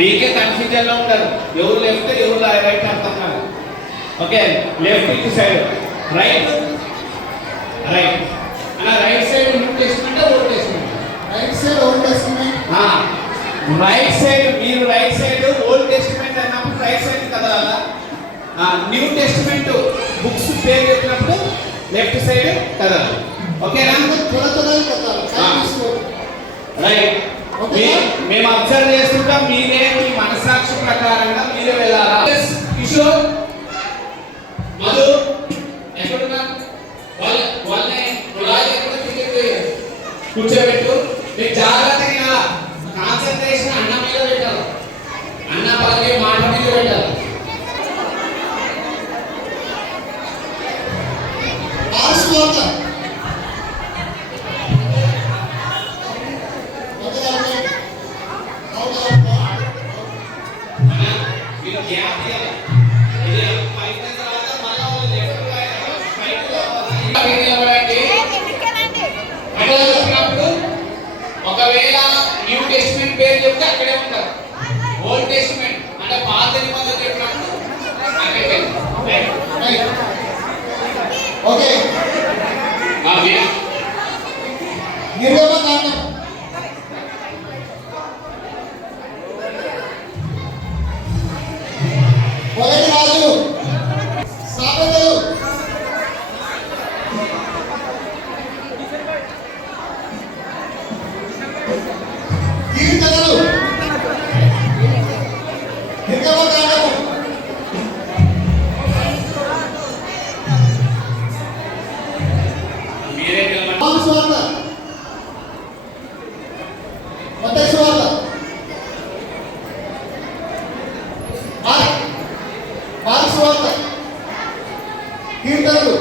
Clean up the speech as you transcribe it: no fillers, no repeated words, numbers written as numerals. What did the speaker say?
మీకే కన్ఫ్యూజన్ లో ఉంటారు, ఎవరు లెఫ్ట్ ఎవరు రైట్ అర్థం కాదు. ఓకే, లెఫ్ట్ ఇటు సైడ్, రైట్ రైట్ అలా. Right side new testament old testament? Right side old testament. Right side మీరు రైట్ సైడ్ ఓల్డ్ టెస్టిమెంట్ అన్నప్పుడు రైట్ సైడ్ కదలాలా. న్యూ టెస్టిమెంట్ బుక్స్ పేరు చెప్పినప్పుడు లెఫ్ట్ సైడ్ కదలాలి. ఓకేనా? రైట్. మేము అబ్జర్వ్ చేస్తుంటాం, మీరే మీ మనసాక్షి ప్రకారంగా మీరే వెళ్ళాలా. కిషోర్, మధు ఎక్కడున్నా వాళ్ళని కూర్చోబెట్టు. మీరు జాగ్రత్తగా కాన్సన్ట్రేషన్ అన్న మీద పెట్టాలి, అన్న పలికే మాట మీద పెట్టాలి. ఒకవేళ న్యూ టెస్టిమెంట్ పేరు చెప్తే అక్కడే ఉంటారు. ఓల్డ్ టెస్టిమెంట్ అంటే పాత నిబంధన చెప్పినప్పుడు ఓకే. నిర్గమకాండం మొదటి రాజులు, సామెతలు, కీర్తనలు, నిర్గమకాండము, సువార్త, మత్తయి సువార్త, మార్కు సువార్త, కీర్తనలు,